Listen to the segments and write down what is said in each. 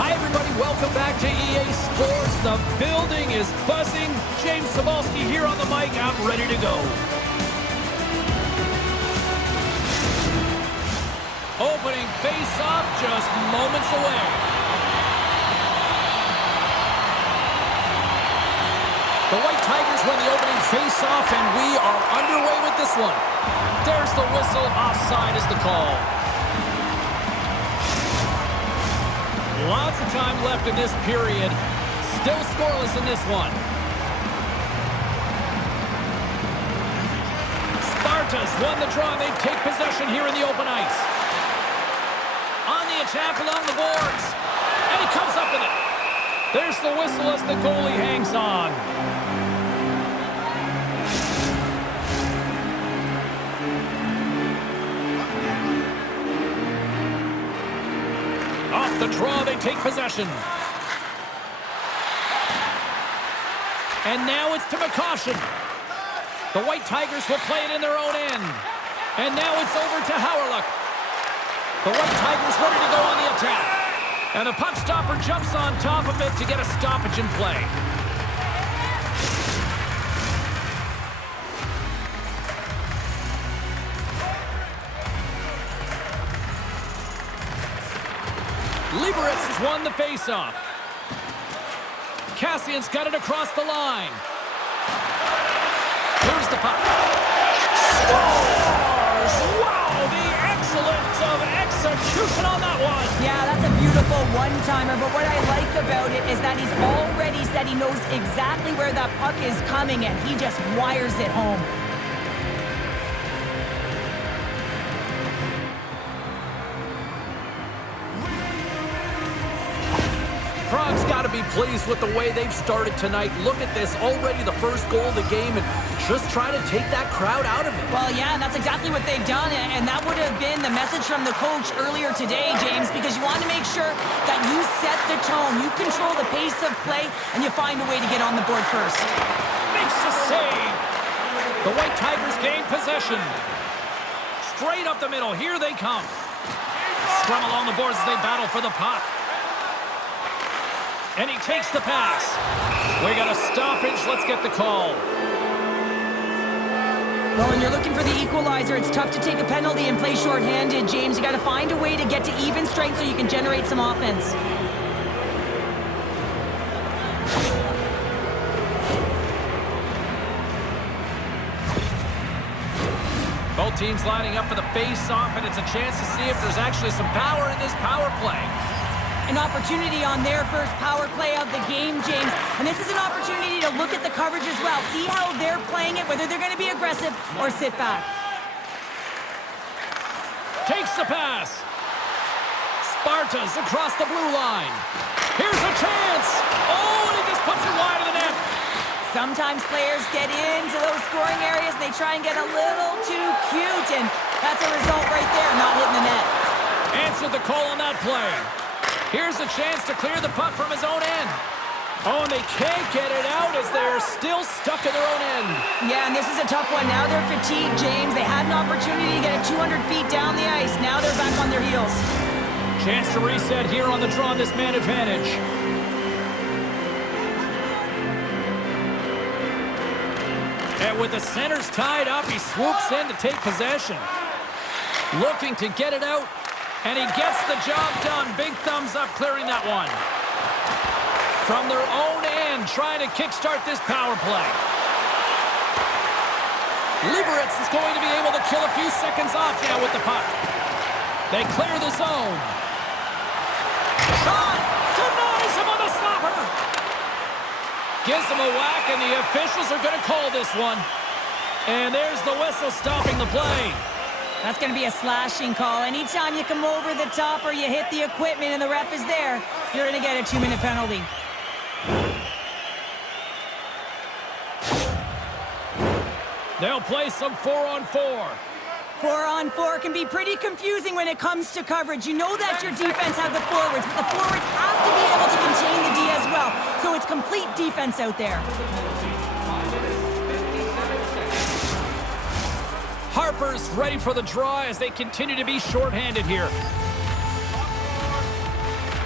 Hi, everybody. Welcome back to EA Sports. The building is buzzing. James Cybulski here on the mic. I'm ready to go. Opening face-off just moments away. The White Tigers win the opening face-off, and we are underway with this one. There's the whistle. Offside is the call. Lots of time left in this period. Still scoreless in this one. Sparta's won the draw, and they take possession here in the open ice. On the attack along the boards. And he comes up with it. There's the whistle as the goalie hangs on. Off the draw, they take possession. And now it's to McCoshen. The White Tigers will play it in their own end. And now it's over to Hawryluk. The White Tigers ready to go on the attack. And the puck stopper jumps on top of it to get a stoppage in play. Liberec has won the faceoff. Kassian's got it across the line. Here's the puck. Scores! Wow, the excellence of execution on that one. Yeah, that's a beautiful one-timer, but what I like about it is that he's already said he knows exactly where that puck is coming, and he just wires it home. Prague's got to be pleased with the way they've started tonight. Look at this, already the first goal of the game, and just trying to take that crowd out of it. Well, yeah, and that's exactly what they've done, and that would have been the message from the coach earlier today, James, because you want to make sure that you set the tone, you control the pace of play, and you find a way to get on the board first. Makes the save. The White Tigers gain possession. Straight up the middle, here they come. Scrum along the boards as they battle for the puck. And he takes the pass. We got a stoppage. Let's get the call. Well, when you're looking for the equalizer, it's tough to take a penalty and play shorthanded, James. You got to find a way to get to even strength so you can generate some offense. Both teams lining up for the face-off, and it's a chance to see if there's actually some power in this power play. An opportunity on their first power play of the game, James. And this is an opportunity to look at the coverage as well. See how they're playing it, whether they're going to be aggressive or sit back. Takes the pass. Sparta's across the blue line. Here's a chance. Oh, and he just puts it wide of the net. Sometimes players get into those scoring areas and they try and get a little too cute. And that's a result right there, not hitting the net. Answered the call on that play. Here's a chance to clear the puck from his own end. Oh, and they can't get it out as they're still stuck in their own end. Yeah, and this is a tough one. Now they're fatigued, James. They had an opportunity to get it 200 feet down the ice. Now they're back on their heels. Chance to reset here on the draw on this man advantage. And with the centers tied up, he swoops in to take possession. Looking to get it out. And he gets the job done. Big thumbs up clearing that one. From their own end, trying to kickstart this power play. Liberec is going to be able to kill a few seconds off now with the puck. They clear the zone. Shot! Denies him on the slapper! Gives him a whack, and the officials are going to call this one. And there's the whistle stopping the play. That's going to be a slashing call. Anytime you come over the top or you hit the equipment and the ref is there, you're going to get a 2-minute penalty. They'll play some 4-on-4. 4-on-4 can be pretty confusing when it comes to coverage. You know that your defense has the forwards, but the forwards have to be able to contain the D as well. So it's complete defense out there. Harper's ready for the draw as they continue to be shorthanded here.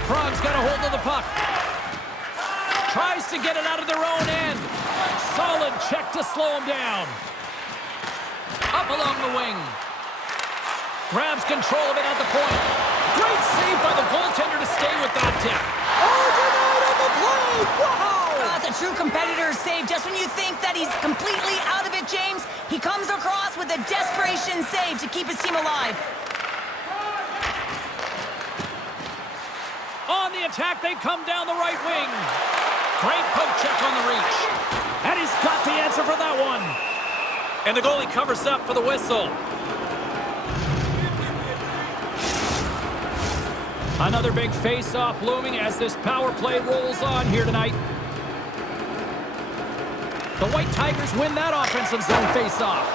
Prague's got a hold of the puck. Tries to get it out of their own end. Solid check to slow him down. Up along the wing. Grabs control of it at the point. Great save by the goaltender to stay with that tip. Oh, denied on the play! Wow! That's a true competitor's save. Just when you think that he's completely out of it, James, he comes across with a desperation save to keep his team alive. On the attack, they come down the right wing. Great poke check on the reach. And he's got the answer for that one. And the goalie covers up for the whistle. Another big face-off looming as this power play rolls on here tonight. The White Tigers win that offensive zone face-off.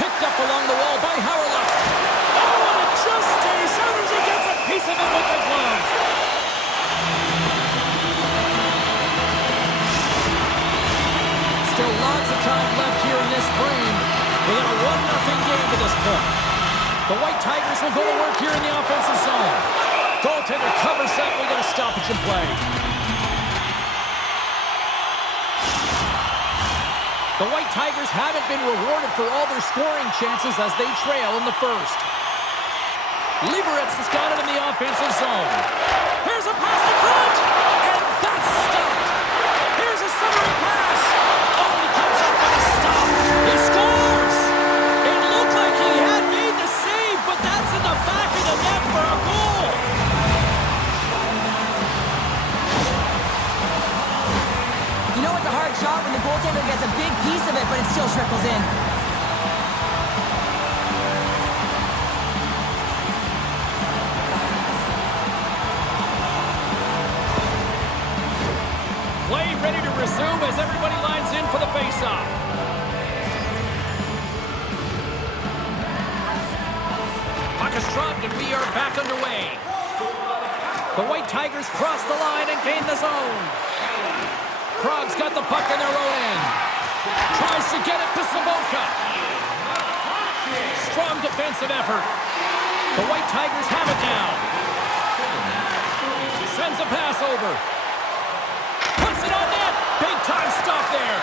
Picked up along the wall by Hawryluk. Oh, and it just stays out as he gets a piece of it with the glove. Still lots of time left here in this frame. We got a 1-0 game to this point. The White Tigers will go to work here in the offensive zone. Goaltender covers up. We got a stoppage in play. The White Tigers haven't been rewarded for all their scoring chances as they trail in the first. Liberec has got it in the offensive zone. Here's a pass in front, and that's stopped. Here's a centering pass. Oh, he comes up with a stop. He scores. It looked like he had made the save, but that's in the back of the net for a goal. You know it's a hard shot when the goaltender gets a big piece of it, but it still trickles in. Play ready to resume as everybody lines in for the face-off. Puck is dropped and we are back underway. The White Tigers cross the line and gain the zone. Prague's got the puck in their own end. Tries to get it to Saboka. Strong defensive effort. The White Tigers have it now. Sends a pass over. Puts it on net. Big time stop there.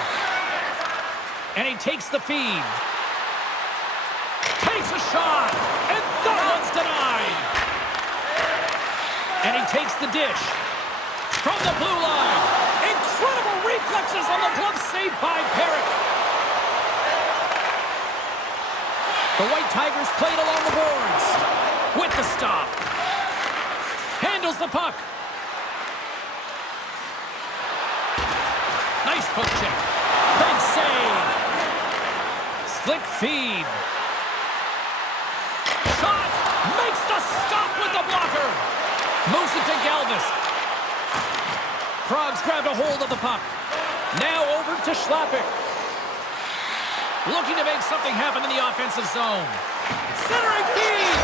And he takes the feed. Takes a shot. And that one's denied. And he takes the dish. From the blue line. Incredible reflexes on the glove save by Parik. The White Tigers played along the boards. With the stop. Handles the puck. Nice poke check. Big save. Slick feed. Shot. Makes the stop with the blocker. Moves it to Galvis. Prague's grabbed a hold of the puck. Now over to Chlapik. Looking to make something happen in the offensive zone. Centering feed.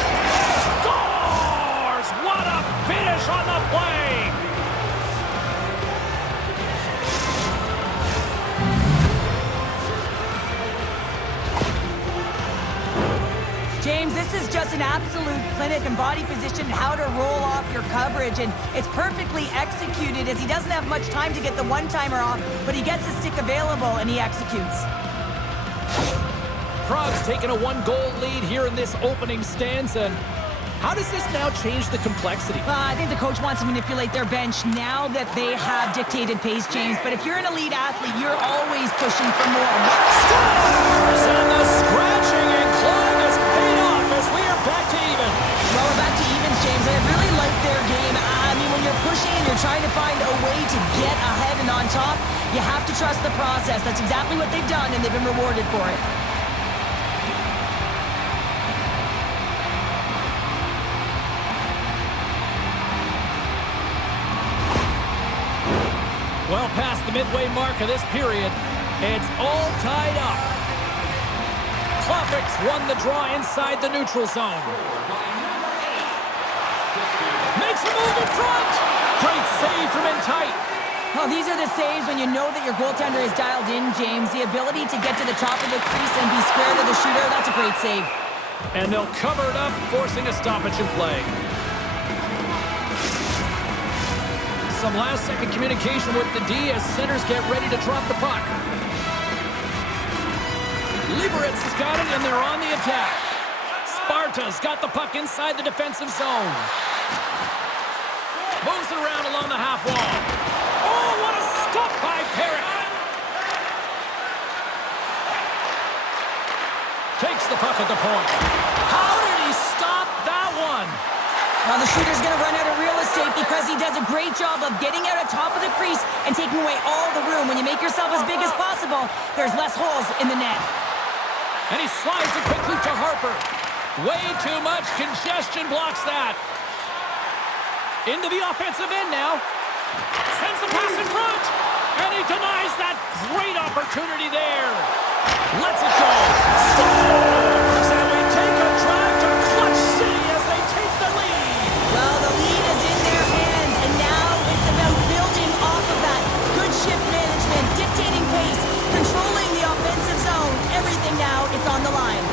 Scores! What a finish on the play! James, this is just an absolute clinic and body position, how to roll off your coverage, and it's perfectly executed as he doesn't have much time to get the one-timer off, but he gets his stick available and he executes. Prague's taken a 1-goal lead here in this opening stanza. How does this now change the complexity? I think the coach wants to manipulate their bench now that they have dictated pace, James, but if you're an elite athlete, you're always pushing for more. Scores! And the scratching and clawing has paid off as we are back to even. Well, we're back to evens, James. I really like their game. I mean, when you're pushing and you're trying to find a way to get ahead and on top, you have to trust the process. That's exactly what they've done, and they've been rewarded for it. Well past the midway mark of this period, it's all tied up. Chlapik's won the draw inside the neutral zone. Makes a move in front. Great save from in tight. Oh, these are the saves when you know that your goaltender is dialed in, James. The ability to get to the top of the crease and be square to the shooter, that's a great save. And they'll cover it up, forcing a stoppage in play. Some last-second communication with the D as centers get ready to drop the puck. Liberec has got it, and they're on the attack. Sparta's got the puck inside the defensive zone. Moves it around along the half wall. Oh, what a stop by Parik. Takes the puck at the point. How did he stop that one? Well, the shooter's going to run out of real estate because he does a great job of getting out of top of the crease and taking away all the room. When you make yourself as big as possible, there's less holes in the net. And he slides it quickly to Harper. Way too much congestion blocks that. Into the offensive end now. Sends the pass in front. And he denies that great opportunity there. Lets it go. Scores! And we take a drive to Clutch City as they take the lead. Well, the lead is in their hands, and now it's about building off of that. Good shift management, dictating pace, controlling the offensive zone. Everything now, it's on the line.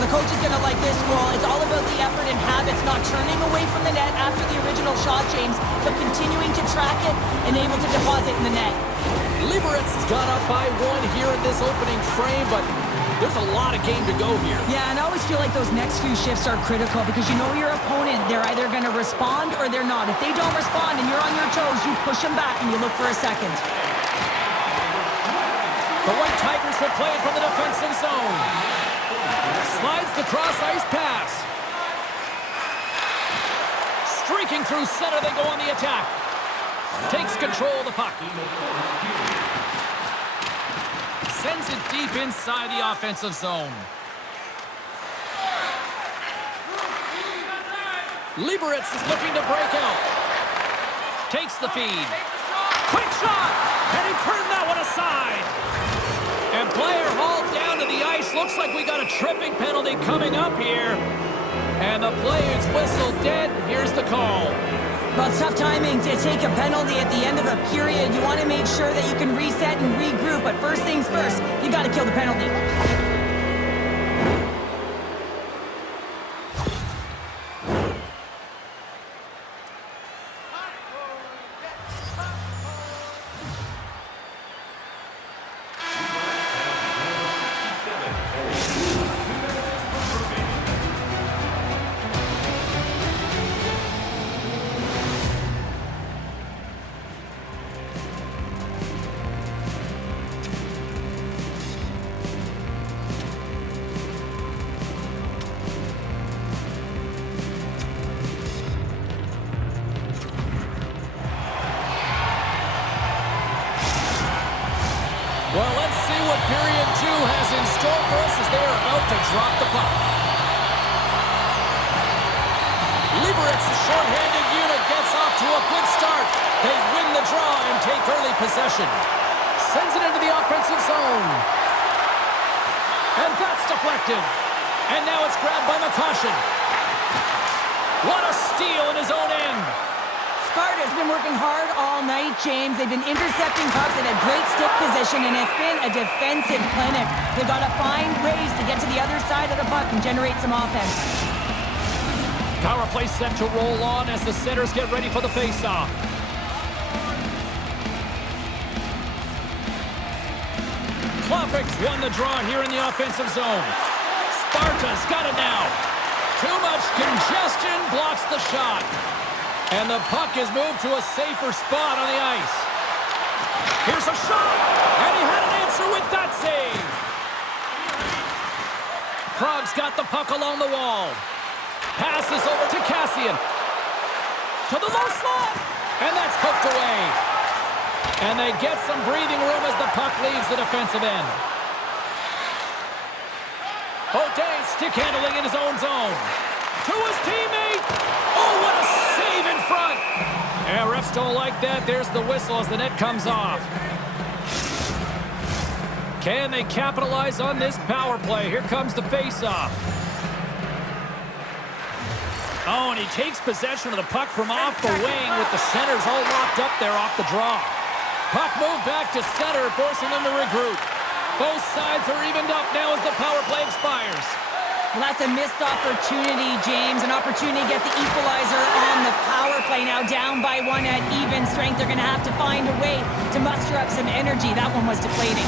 The coach is going to like this goal. It's all about the effort and habits, not turning away from the net after the original shot, James, but continuing to track it and able to deposit in the net. Liberec has got up by one here in this opening frame, but there's a lot of game to go here. Yeah, and I always feel like those next few shifts are critical because you know your opponent, they're either going to respond or they're not. If they don't respond and you're on your toes, you push them back and you look for a second. The White Tigers will play it from the defensive zone. Slides the cross-ice pass. Streaking through center, they go on the attack. Takes control of the puck. Sends it deep inside the offensive zone. Liberec is looking to break out. Takes the feed. Quick shot! And he turned that one aside. And player hauled down to the ice. Looks like we got a tripping penalty coming up here. And the play is whistled dead. Here's the call. Well, it's tough timing to take a penalty at the end of a period. You want to make sure that you can reset and regroup. But first things first, you got to kill the penalty. Well, let's see what period 2 has in store for us as they are about to drop the puck. Liberec's short-handed unit gets off to a good start. They win the draw and take early possession. Sends it into the offensive zone. And that's deflected. And now it's grabbed by McCoshen. What a steal in his own end. Sparta's been working hard all night, James. They've been intercepting pucks in a great stick position, and it's been a defensive clinic. They've got to find ways to get to the other side of the puck and generate some offense. Power play set to roll on as the centers get ready for the face-off. Chlapik's won the draw here in the offensive zone. Sparta's got it now. Too much congestion blocks the shot. And the puck is moved to a safer spot on the ice. Here's a shot, and he had an answer with that save. Prague's got the puck along the wall. Passes over to Kassian. To the low slot, and that's hooked away. And they get some breathing room as the puck leaves the defensive end. Beaudin stick handling in his own zone. To his teammate. Oh, what a save in front. Yeah, refs don't like that. There's the whistle as the net comes off. Can they capitalize on this power play? Here comes the face-off. Oh, and he takes possession of the puck from off the wing with the centers all locked up there off the draw. Puck moved back to center, forcing them to regroup. Both sides are evened up now as the power play expires. Well, that's a missed opportunity, James. An opportunity to get the equalizer on the power play. Now, now down by 1 at even strength. They're going to have to find a way to muster up some energy. That one was deflating.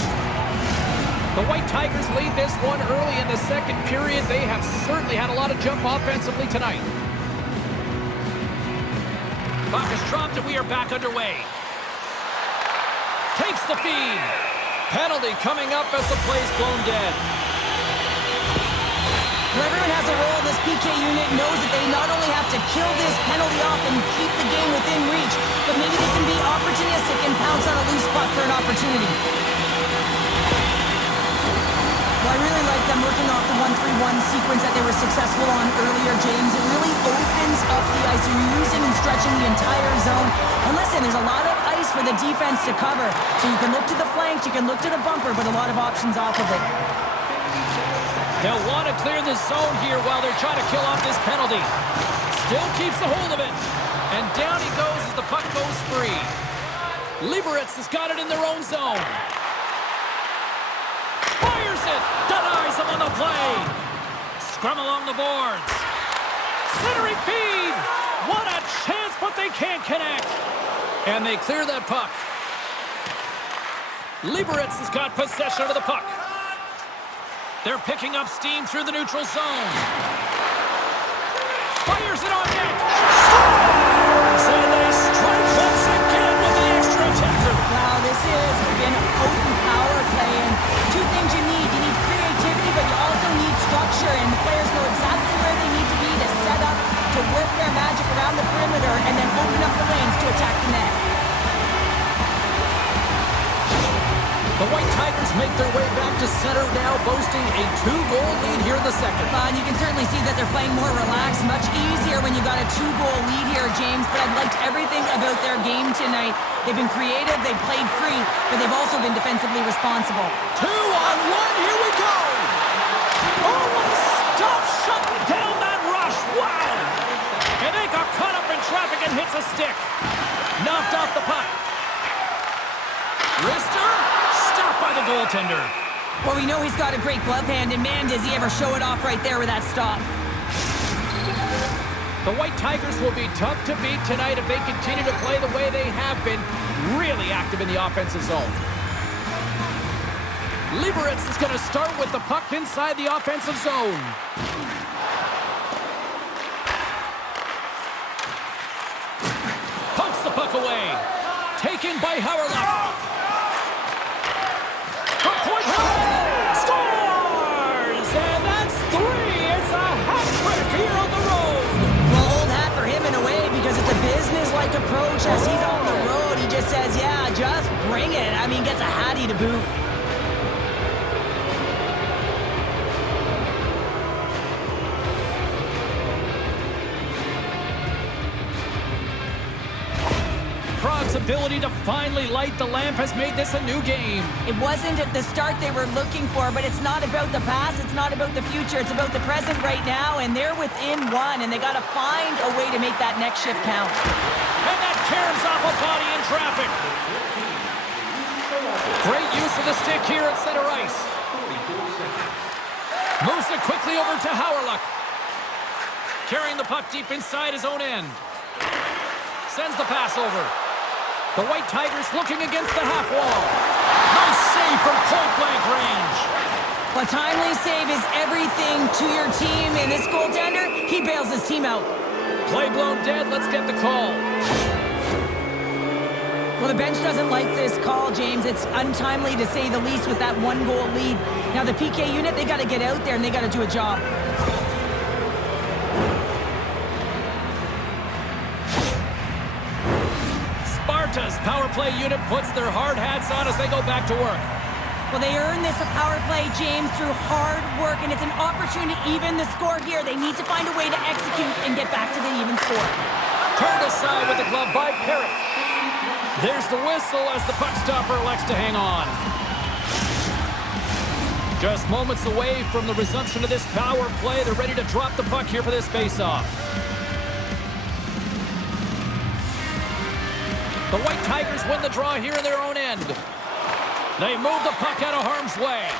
The White Tigers lead this one early in the second period. They have certainly had a lot of jump offensively tonight. Puck is dropped and we are back underway. Takes the feed. Penalty coming up as the play's blown dead. Everyone has a role in this PK unit, knows that they not only have to kill this penalty off and keep the game within reach, but maybe they can be opportunistic and pounce on a loose puck for an opportunity. Well, I really like them working off the 1-3-1 sequence that they were successful on earlier, James. It really opens up the ice. You're using and stretching the entire zone. And listen, there's a lot of ice for the defense to cover. So you can look to the flanks, you can look to the bumper, but a lot of options off of it. They'll want to clear the zone here while they're trying to kill off this penalty. Still keeps a hold of it. And down he goes as the puck goes free. Liberec has got it in their own zone. Fires it! Denies him on the play! Scrum along the boards. Centering feed! What a chance, but they can't connect! And they clear that puck. Liberec has got possession of the puck. They're picking up steam through the neutral zone. Fires it on net! Scores! And they strike once again with the extra attacker. Wow, this is an potent power play. And two things you need. You need creativity, but you also need structure. And the players know exactly where they need to be to set up, to work their magic around the perimeter, and then open up the lanes to attack the net. The White Tigers make their way back to center now, boasting a 2-goal lead here in the second. And you can certainly see that they're playing more relaxed, much easier when you got a 2-goal lead here, James. But I've liked everything about their game tonight. They've been creative, they've played free, but they've also been defensively responsible. 2-on-1, here we go! Oh, what a stop, shutting down that rush, wow! And they got caught up in traffic and hits a stick. Knocked off the puck. Wrister, stopped by the goaltender. Well, we know he's got a great glove hand, and man, does he ever show it off right there with that stop. The White Tigers will be tough to beat tonight if they continue to play the way they have been, really active in the offensive zone. Liberec is going to start with the puck inside the offensive zone. Pumps the puck away. Taken by Hawryluk. From point blank, scores! And that's 3. It's a hat trick here on the road. Well, old hat for him in a way because it's a business-like approach. As he's on the road, he just says, yeah, just bring it. I mean, gets a hattie to boot. Prague's ability to finally light the lamp has made this a new game. It wasn't at the start they were looking for, but it's not about the past, it's not about the future, it's about the present right now, and they're within 1, and they got to find a way to make that next shift count. And that caroms off a body in traffic. Great use of the stick here at center ice. Moves it quickly over to Hawryluk. Carrying the puck deep inside his own end. Sends the pass over. The White Tigers looking against the half wall. Nice save from point-blank range. A timely save is everything to your team, and this goaltender, he bails his team out. Play blown dead. Let's get the call. Well, the bench doesn't like this call, James. It's untimely to say the least with that 1-goal lead. Now, the PK unit, they got to get out there, and they got to do a job. Sparta's power play unit puts their hard hats on as they go back to work. Well, they earn this power play, James, through hard work, and it's an opportunity to even the score here. They need to find a way to execute and get back to the even score. Turned aside with the glove by Parik. There's the whistle as the puck stopper elects to hang on. Just moments away from the resumption of this power play. They're ready to drop the puck here for this face-off. The White Tigers win the draw here in their own end. They move the puck out of harm's way.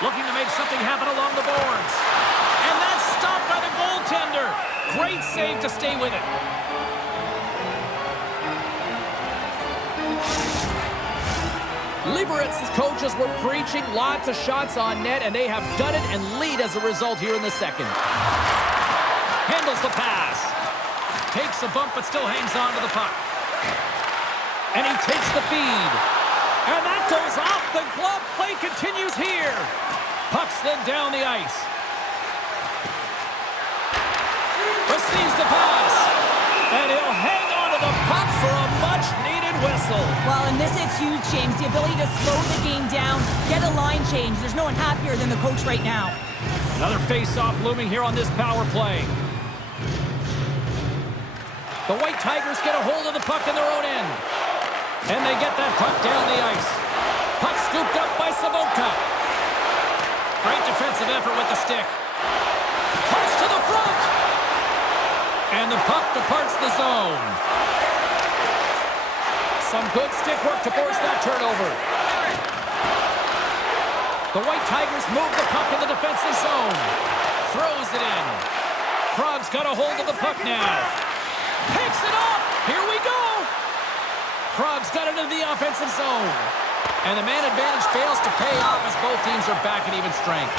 Looking to make something happen along the boards. And that's stopped by the goaltender. Great save to stay with it. Libereck's coaches were preaching lots of shots on net, and they have done it and lead as a result here in the second. Handles the pass. Takes a bump, but still hangs on to the puck. And he takes the feed. And that goes off the glove. Play continues here. Puck slid down the ice. Receives the pass. And he'll hang on to the puck for a much-needed whistle. Well, and this is huge, James. The ability to slow the game down, get a line change. There's no one happier than the coach right now. Another face-off looming here on this power play. The White Tigers get a hold of the puck in their own end. And they get that puck down the ice. Puck scooped up by Sabotka. Great defensive effort with the stick. Comes to the front. And the puck departs the zone. Some good stick work to force that turnover. The White Tigers move the puck in the defensive zone. Throws it in. Prague's got a hold of the puck now. Picks it up. Here we go. Prague's got it into the offensive zone. And the man advantage fails to pay off as both teams are back at even strength.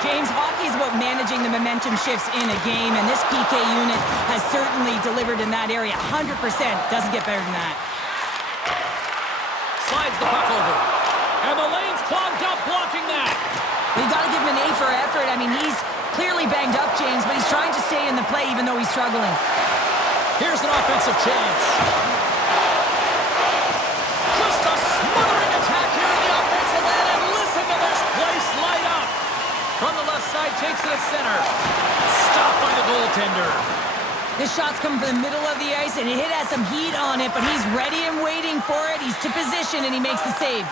James, hockey is about managing the momentum shifts in a game, and this PK unit has certainly delivered in that area. 100%. Doesn't get better than that. Slides the puck over. And the lane's clogged up, blocking that. We've got to give him an A for effort. I mean, he's clearly banged up, James, but he's trying to stay in the play even though he's struggling. Here's an offensive chance. Just a smothering attack here in the offensive end, and listen to this place light up. From the left side, takes it at center. Stopped by the goaltender. This shot's coming from the middle of the ice, and it has some heat on it, but he's ready and waiting for it. He's to position, and he makes the save.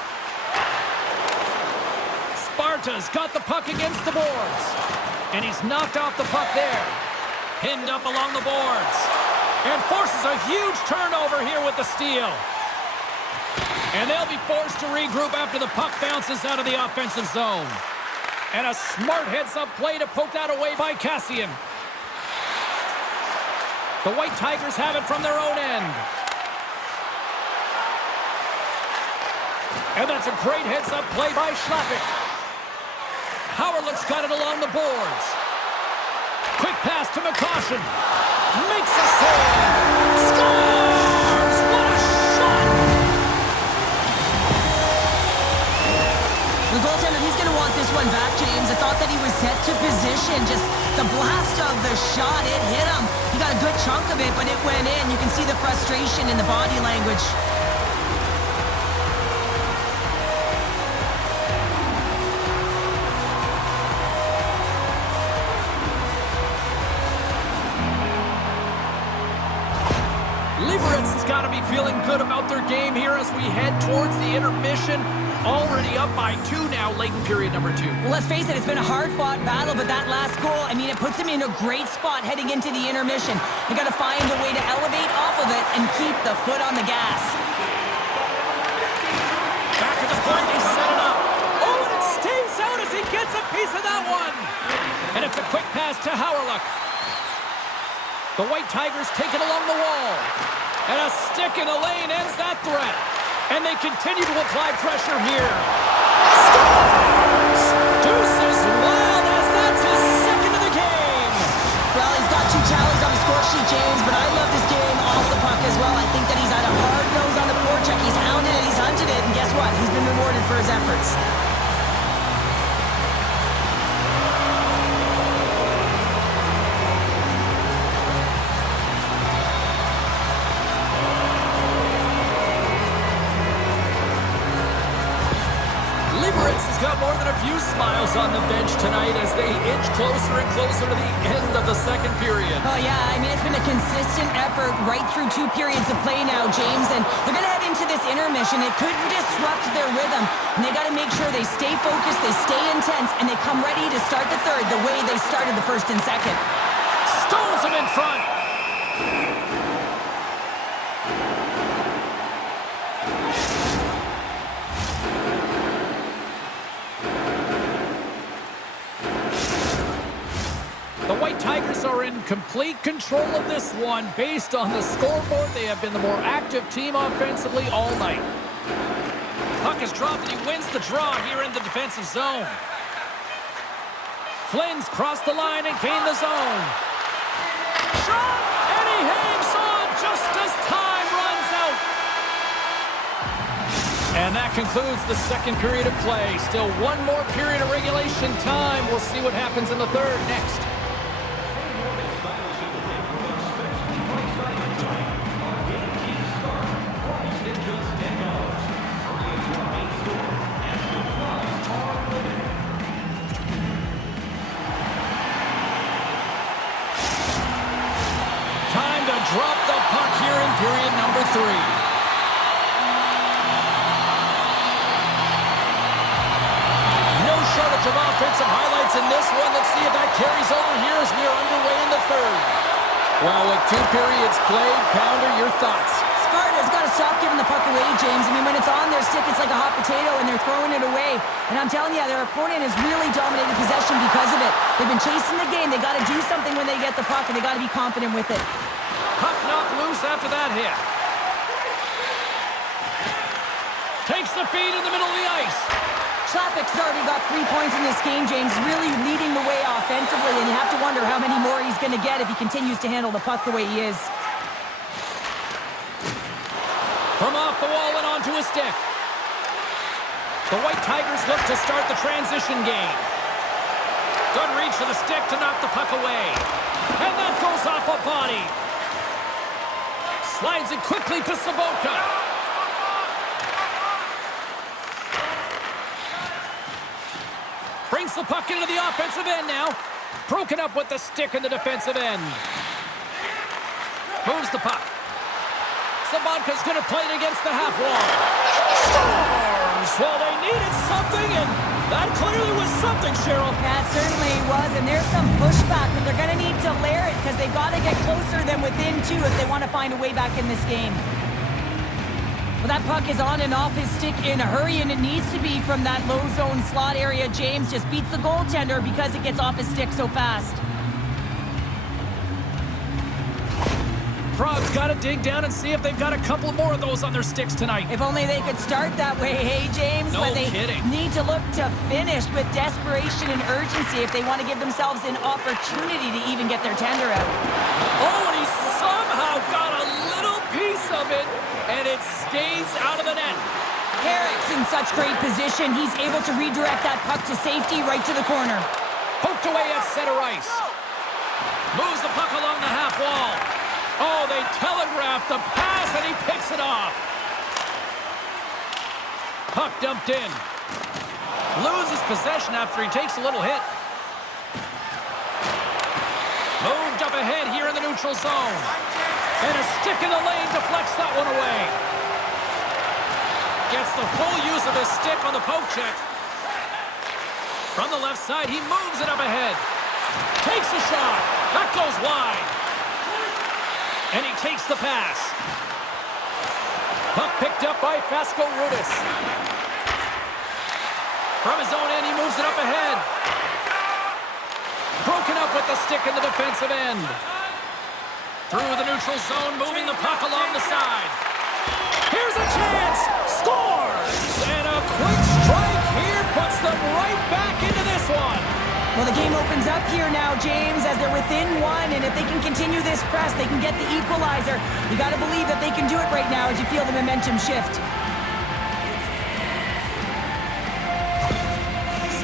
Sparta's got the puck against the boards. And he's knocked off the puck there. Pinned up along the boards. And forces a huge turnover here with the steal. And they'll be forced to regroup after the puck bounces out of the offensive zone. And a smart heads-up play to poke that away by Kassian. The White Tigers have it from their own end. And that's a great heads-up play by Chlapik. Hawryluk's got it along the boards. Quick pass to McCoshen. Makes a save. Scores! What a shot! The goaltender, he's going to want this one back, James. I thought that he was set to position. Just the blast of the shot, it hit him. He got a good chunk of it, but it went in. You can see the frustration in the body language. Libereck's has got to be feeling good about their game here as we head towards the intermission. Already up by 2 now, late in period number 2. Well, let's face it, it's been a hard-fought battle, but that last goal, I mean, it puts him in a great spot heading into the intermission. You got to find a way to elevate off of it and keep the foot on the gas. Back at the point, they set it up. Oh, and it stays out as he gets a piece of that one. And it's a quick pass to Hawryluk. The White Tigers take it along the wall. And a stick in the lane ends that threat. And they continue to apply pressure here. Scores! Deuces wild as that's his second of the game. Well, he's got 2 tallies on the score sheet, James, but I love this game off the puck as well. I think that he's had a hard nose on the forecheck. He's hounded it, he's hunted it, and guess what? He's been rewarded for his efforts. Got more than a few smiles on the bench tonight as they inch closer and closer to the end of the second period. Oh, yeah, I mean, it's been a consistent effort right through 2 periods of play now, James, and they're going to head into this intermission. It could disrupt their rhythm, and they got to make sure they stay focused, they stay intense, and they come ready to start the third the way they started the first and second. Stones him in front. The White Tigers are in complete control of this one. Based on the scoreboard, they have been the more active team offensively all night. Puck is dropped and he wins the draw here in the defensive zone. Flynn's crossed the line and gained the zone. Shot! And he hangs on just as time runs out. And that concludes the second period of play. Still one more period of regulation time. We'll see what happens in the third next. Drop the puck here in period number 3. No shortage of offensive highlights in this one. Let's see if that carries over here as we are underway in the third. Well, with 2 periods played, Pounder, your thoughts? Sparta's got to stop giving the puck away, James. I mean, when it's on their stick, it's like a hot potato, and they're throwing it away. And I'm telling you, their opponent has really dominated possession because of it. They've been chasing the game. They got to do something when they get the puck, and they got to be confident with it. Puck knocked loose after that hit. Takes the feed in the middle of the ice. Chlapik's already got 3 points in this game, James. Really leading the way offensively, and you have to wonder how many more he's going to get if he continues to handle the puck the way he is. From off the wall and onto his stick. The White Tigers look to start the transition game. Good reach for the stick to knock the puck away. And that goes off a body. Slides it quickly to Sobotka. Brings the puck into the offensive end now. Broken up with the stick in the defensive end. Moves the puck. Sobotka's going to play it against the half wall. Scores! Well, they needed something, and that clearly was something, Cheryl. That certainly was, and there's some pushback, but they're going to need to layer it because they've got to get closer than within 2 if they want to find a way back in this game. Well, that puck is on and off his stick in a hurry, and it needs to be from that low zone slot area. James just beats the goaltender because it gets off his stick so fast. Prague's got to dig down and see if they've got a couple more of those on their sticks tonight. If only they could start that way, hey, James? No but they kidding. Need to look to finish with desperation and urgency if they want to give themselves an opportunity to even get their tender out. Oh, and he somehow got a little piece of it, and it stays out of the net. Parik's in such great position. He's able to redirect that puck to safety right to the corner. Poked away at center ice. Moves the puck along the half wall. Oh, they telegraphed the pass, and he picks it off. Puck dumped in. Loses possession after he takes a little hit. Moved up ahead here in the neutral zone. And a stick in the lane deflects that one away. Gets the full use of his stick on the poke check. From the left side, he moves it up ahead. Takes a shot. That goes wide. And he takes the pass. Puck picked up by Fasko-Rudas. From his own end, he moves it up ahead. Broken up with the stick in the defensive end. Through the neutral zone, moving the puck along the side. Here's a chance! Scores! And a quick strike here puts them right back into this one. Well, the game opens up here now, James, as they're within 1, and if they can continue this press, they can get the equalizer. You got to believe that they can do it right now as you feel the momentum shift.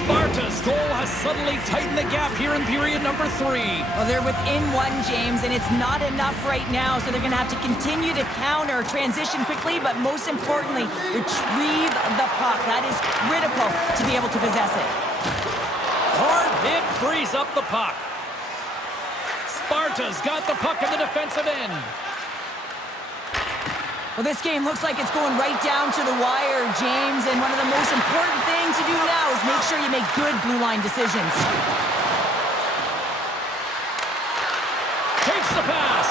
Sparta's goal has suddenly tightened the gap here in period number 3. Well, they're within 1, James, and it's not enough right now, so they're going to have to continue to counter, transition quickly, but most importantly, retrieve the puck. That is critical to be able to possess it. Hard hit frees up the puck. Sparta's got the puck in the defensive end. Well, this game looks like it's going right down to the wire, James, and one of the most important things to do now is make sure you make good blue line decisions. Takes the pass.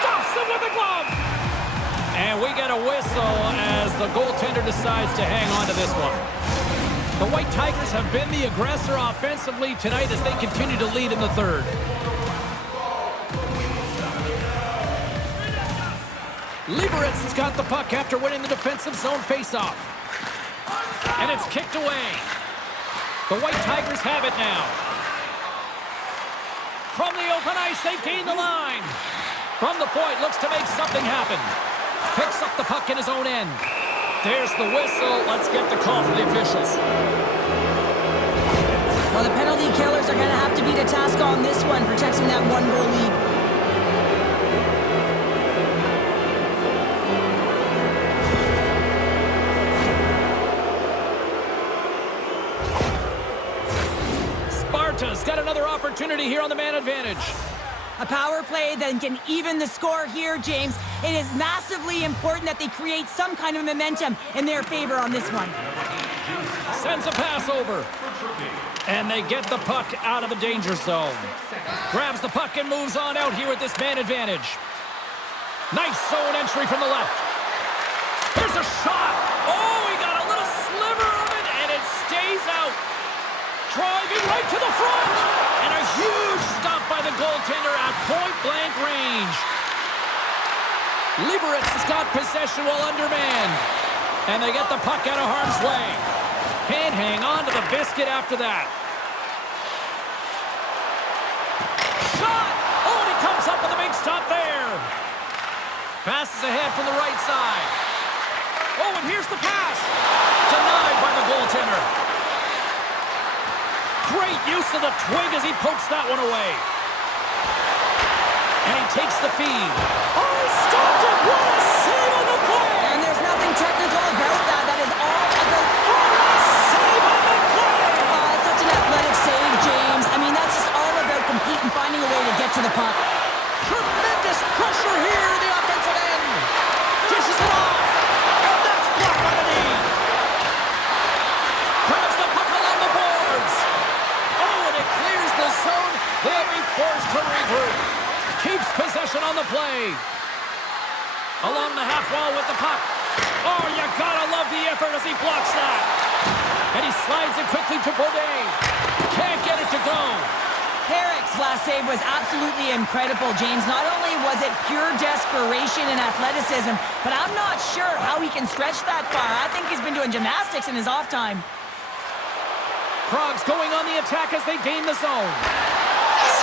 Stops it with a glove. And we get a whistle as the goaltender decides to hang on to this one. The White Tigers have been the aggressor offensively tonight as they continue to lead in the third. Liberec has got the puck after winning the defensive zone faceoff. And it's kicked away. The White Tigers have it now. From the open ice, they've gained the line. From the point, looks to make something happen. Picks up the puck in his own end. There's the whistle. Let's get the call from the officials. Well, the penalty killers are going to have to beat a task on this one, protecting that one-goal lead. Sparta's got another opportunity here on the man advantage. A power play that can even the score here, James. It is massively important that they create some kind of momentum in their favor on this one. Sends a pass over. And they get the puck out of the danger zone. Grabs the puck and moves on out here with this man advantage. Nice zone entry from the left. Here's a shot. Oh, he got a little sliver of it, and it stays out. Driving right to the front. And a huge stop by the goaltender at point-blank range. Liberec has got possession while undermanned. And they get the puck out of harm's way. Can't hang on to the biscuit after that. Shot! Oh, and he comes up with a big stop there. Passes ahead from the right side. Oh, and here's the pass. Denied by the goaltender. Great use of the twig as he pokes that one away. And he takes the feed. Oh, he stopped it! What a save on the play! And there's nothing technical about that. That is all about... Save on the play! It's such an athletic save, James. I mean, that's just all about competing, finding a way to get to the puck. Tremendous pressure here in the offensive end. Dishes it off. And that's blocked by the knee. Grabs the puck along the boards. Oh, and it clears the zone. They'll be forced to regroup. Keeps possession on the play. Along the half wall with the puck. Oh, you gotta love the effort as he blocks that. And he slides it quickly to Beaudin. Can't get it to go. Parik's last save was absolutely incredible, James. Not only was it pure desperation and athleticism, but I'm not sure how he can stretch that far. I think he's been doing gymnastics in his off time. Prague's going on the attack as they gain the zone.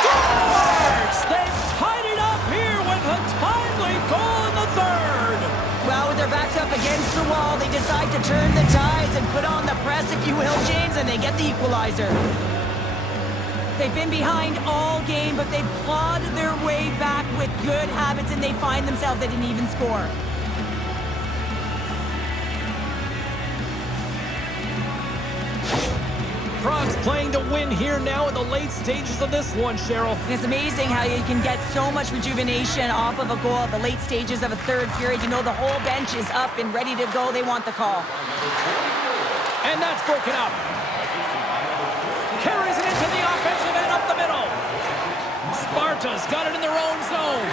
Scores! They've tied it up here with a timely goal in the third. Well, with their backs up against the wall, they decide to turn the tides and put on the press, if you will, James, and they get the equalizer. They've been behind all game, but they've clawed their way back with good habits, and they find themselves at an even score. Prague's playing to win here now in the late stages of this one, Cheryl. It's amazing how you can get so much rejuvenation off of a goal at the late stages of a third period. You know the whole bench is up and ready to go. They want the call. And that's broken up. Carries it into the offensive end up the middle. Sparta's got it in their own zone.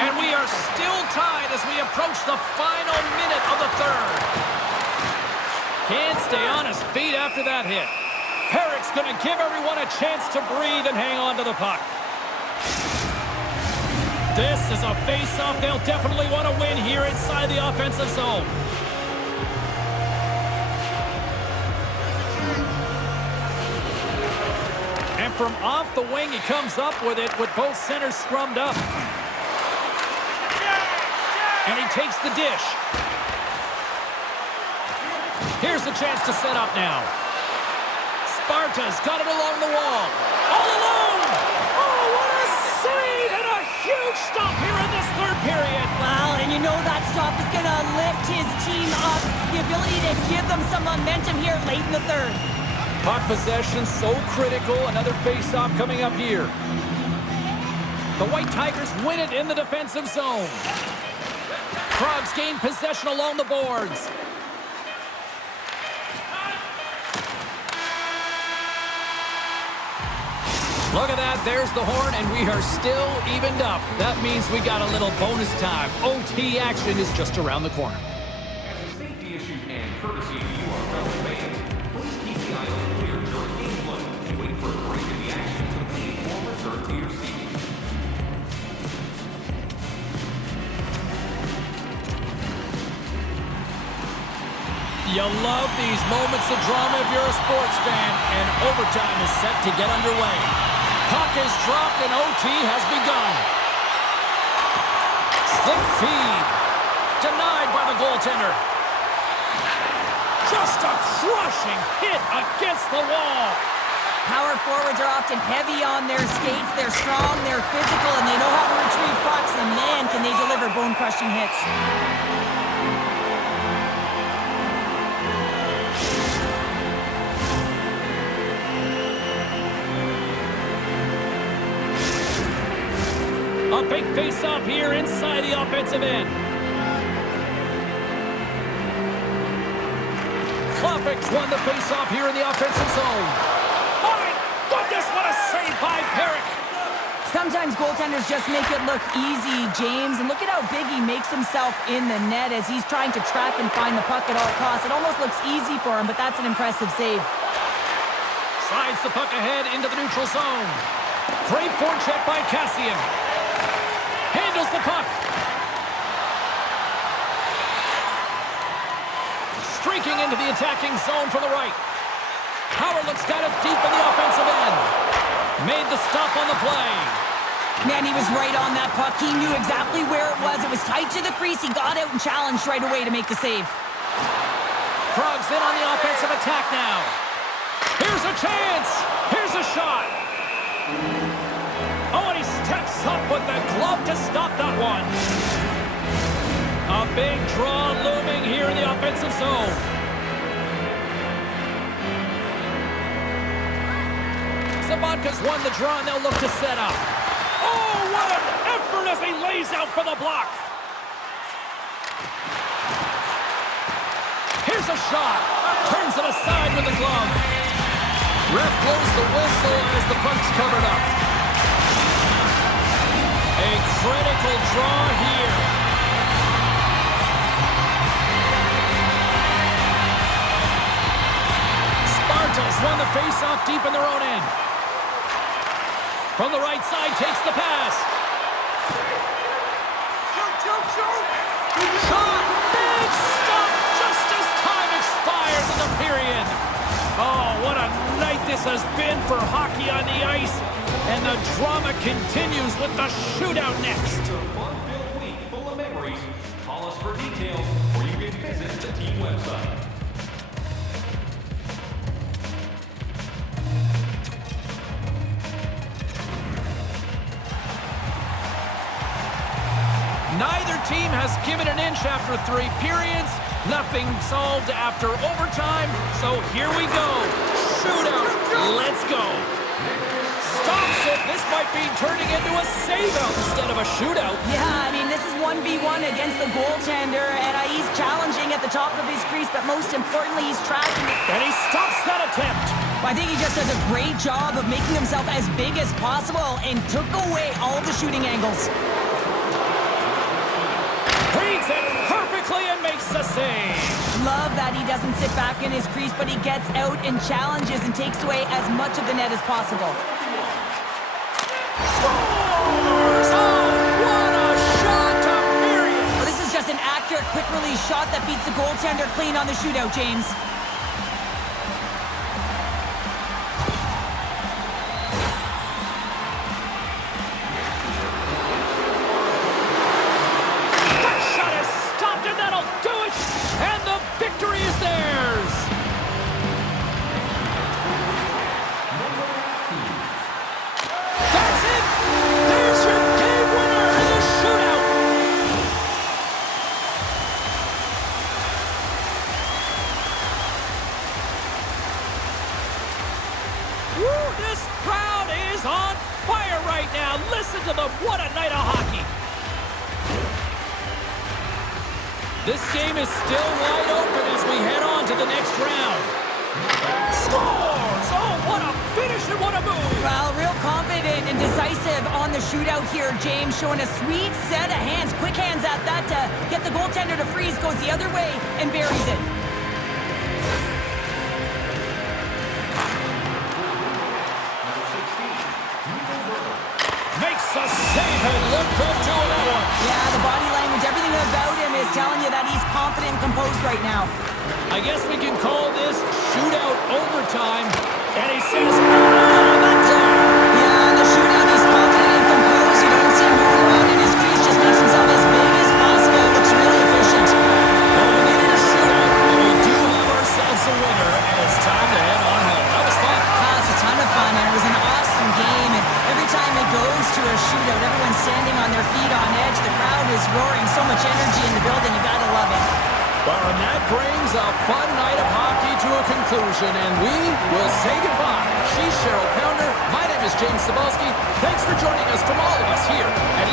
And we are still tied as we approach the final minute of the third. Can't stay on his feet after that hit. Parik's going to give everyone a chance to breathe and hang on to the puck. This is a face-off they'll definitely want to win here inside the offensive zone. And from off the wing, he comes up with it with both centers scrummed up. And he takes the dish. Here's the chance to set up now. Sparta's got it along the wall. All alone! Oh, what a save and a huge stop here in this third period. Wow, and you know that stop is going to lift his team up. The ability to give them some momentum here late in the third. Puck possession so critical. Another face-off coming up here. The White Tigers win it in the defensive zone. Prague's gained possession along the boards. Look at that, there's the horn, and we are still evened up. That means we got a little bonus time. OT action is just around the corner. As a safety issue and courtesy to you, our fellow fans, please keep the aisles clear during gameplay and wait for a break in the action to please form return to your seat. You love these moments of drama if you're a sports fan, and overtime is set to get underway. Puck is dropped and OT has begun. Slip feed. Denied by the goaltender. Just a crushing hit against the wall. Power forwards are often heavy on their skates. They're strong, they're physical, and they know how to retrieve pucks. And man, can they deliver bone-crushing hits. A big face-off here inside the offensive end. Chlapik's won the face-off here in the offensive zone. My goodness, what a save by Parik! Sometimes goaltenders just make it look easy, James. And look at how big he makes himself in the net as he's trying to track and find the puck at all costs. It almost looks easy for him, but that's an impressive save. Slides the puck ahead into the neutral zone. Great forecheck by Kassian. Handles the puck. Streaking into the attacking zone from the right. Hawryluk's got it deep in the offensive end. Made the stop on the play. Man, he was right on that puck. He knew exactly where it was. It was tight to the crease. He got out and challenged right away to make the save. Krug's in on the offensive attack now. Here's a chance. Here's a shot. Oh, and he steps up with the glove to stop that one. A big draw looming here in the offensive zone. Sabatka's won the draw, and they'll look to set up. Oh, what an effort as he lays out for the block. Here's a shot. Turns it aside with the glove. Ref blows the whistle as the puck's covered up. A critical draw here. Sparta's won the face-off deep in their own end. From the right side, takes the pass. Shot! Big stop just as time expires in the period. Oh, what a night this has been for hockey on the ice. And the drama continues with the shootout next. It's a fun-filled week full of memories. Call us for details, or you can visit the team website. Neither team has given an inch after 3 periods. Nothing solved after overtime. So here we go. Shootout. Let's go. Stops it. This might be turning into a save-out instead of a shootout. Yeah, I mean, this is 1v1 against the goaltender, and he's challenging at the top of his crease, but most importantly, he's tracking it. And he stops that attempt. I think he just does a great job of making himself as big as possible and took away all the shooting angles. Reads it perfectly and makes the save. Love that he doesn't sit back in his crease, but he gets out and challenges and takes away as much of the net as possible. Scores! Oh, what a shot to period! Well, this is just an accurate, quick-release shot that beats the goaltender clean on the shootout, James. Victory is theirs! That's it! There's your game winner in the shootout! Woo, this crowd is on fire right now! Listen to them! What a night of hockey! This game is still wide open as we head on to the next round. Scores! Oh, what a finish and what a move! Well, real confident and decisive on the shootout here, James, showing a sweet set of hands, quick hands at that to get the goaltender to freeze, goes the other way and buries it. Makes a save and look good doing that one. Yeah, the body language, everything about him is telling you that he's confident and composed right now. I guess we can call this shootout overtime. And he says, oh, that's it. Yeah, in the shootout, he's confident and composed. You don't see him moving around in his crease, just makes himself as big as possible. Looks really efficient. Well, we needed a shootout, but we do have ourselves a winner, and it's time to head on home. That was fun. It's a ton of fun, and it was an awesome game. And every time it goes to a shootout, everyone's standing on their feet on edge. The crowd is roaring, so much energy in the building. You gotta love it. Well, and that brings a fun night of hockey to a conclusion, and we will say goodbye. She's Cheryl Pounder. My name is James Cebulski. Thanks for joining us from all of us here at